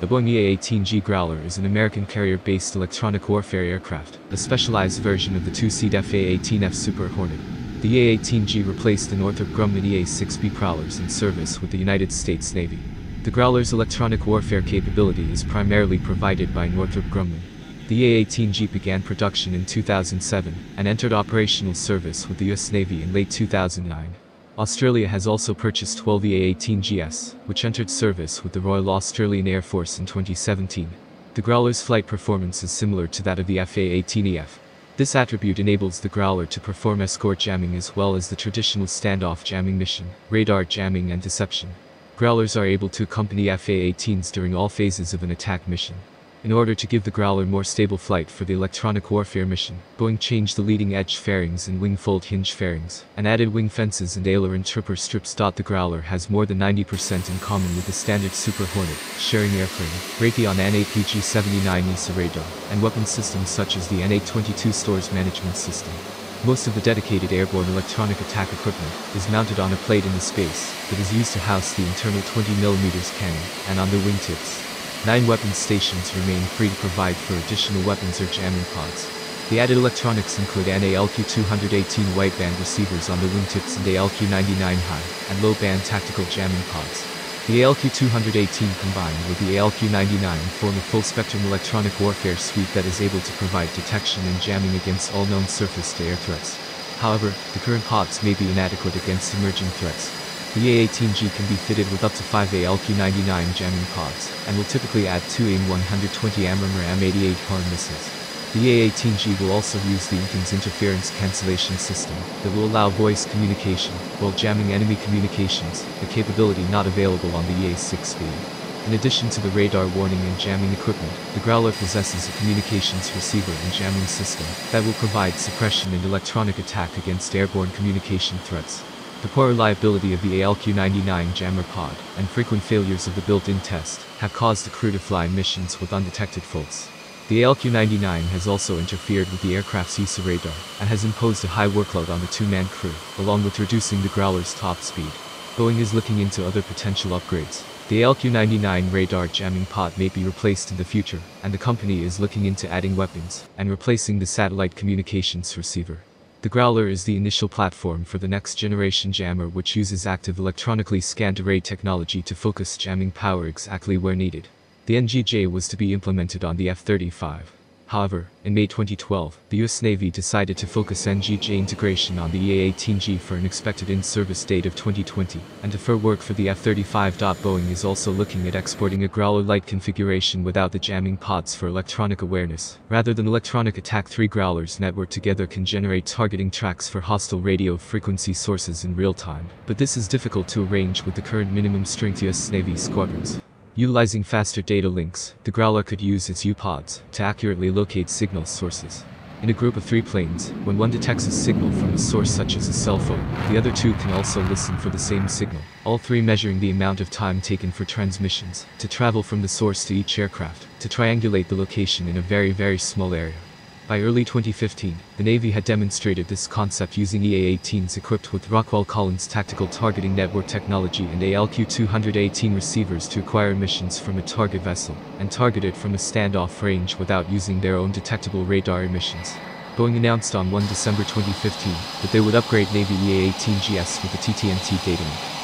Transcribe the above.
The Boeing EA-18G Growler is an American carrier-based electronic warfare aircraft, a specialized version of the two-seat FA-18F Super Hornet. The EA-18G replaced the Northrop Grumman EA-6B Prowlers in service with the United States Navy. The Growler's electronic warfare capability is primarily provided by Northrop Grumman. The EA-18G began production in 2007 and entered operational service with the U.S. Navy in late 2009. Australia has also purchased 12 EA-18Gs, which entered service with the Royal Australian Air Force in 2017. The Growler's flight performance is similar to that of the FA-18F. This attribute enables the Growler to perform escort jamming as well as the traditional standoff jamming mission, radar jamming and deception. Growlers are able to accompany FA-18s during all phases of an attack mission. In order to give the Growler more stable flight for the electronic warfare mission, Boeing changed the leading edge fairings and wing fold hinge fairings, and added wing fences and aileron tripper strips. The Growler has more than 90% in common with the standard Super Hornet, sharing airframe, Raytheon NAPG-79 ESA radar, and weapon systems such as the NA-22 Stores Management System. Most of the dedicated airborne electronic attack equipment is mounted on a plate in the space that is used to house the internal 20mm cannon and on the wingtips. 9 weapons stations remain free to provide for additional weapons or jamming pods. The added electronics include ALQ-218 wideband receivers on the wingtips and ALQ-99 high and low-band tactical jamming pods. The ALQ-218 combined with the ALQ-99 form a full-spectrum electronic warfare suite that is able to provide detection and jamming against all known surface-to-air threats. However, the current pods may be inadequate against emerging threats. The EA-18G can be fitted with up to 5 ALQ-99 jamming pods, and will typically add 2 AIM-120 AMRAAM or AIM-88 HARM missiles. The EA-18G will also use the INCOMS interference cancellation system that will allow voice communication while jamming enemy communications, a capability not available on the EA-6B. In addition to the radar warning and jamming equipment, the Growler possesses a communications receiver and jamming system that will provide suppression and electronic attack against airborne communication threats. The poor reliability of the ALQ-99 jammer pod and frequent failures of the built-in test have caused the crew to fly missions with undetected faults. The ALQ-99 has also interfered with the aircraft's ESA radar and has imposed a high workload on the two-man crew, along with reducing the Growler's top speed. Boeing is looking into other potential upgrades. The ALQ-99 radar jamming pod may be replaced in the future, and the company is looking into adding weapons and replacing the satellite communications receiver. The Growler is the initial platform for the next-generation jammer, which uses active electronically scanned array technology to focus jamming power exactly where needed. The NGJ was to be implemented on the F-35. However, in May 2012, the U.S. Navy decided to focus NGJ integration on the EA-18G for an expected in-service date of 2020, and defer work for the F-35. Boeing is also looking at exporting a Growler-like configuration without the jamming pods for electronic awareness. Rather than electronic attack, 3 Growlers networked together can generate targeting tracks for hostile radio frequency sources in real time, but this is difficult to arrange with the current minimum strength U.S. Navy squadrons. Utilizing faster data links, the Growler could use its U-pods to accurately locate signal sources. In a group of 3 planes, when one detects a signal from a source such as a cell phone, the other 2 can also listen for the same signal, all 3 measuring the amount of time taken for transmissions to travel from the source to each aircraft, to triangulate the location in a very small area. By early 2015, the Navy had demonstrated this concept using EA-18s equipped with Rockwell Collins tactical targeting network technology and ALQ-218 receivers to acquire emissions from a target vessel, and target it from a standoff range without using their own detectable radar emissions. Boeing announced on 1 December 2015 that they would upgrade Navy EA-18Gs with the TTNT data link.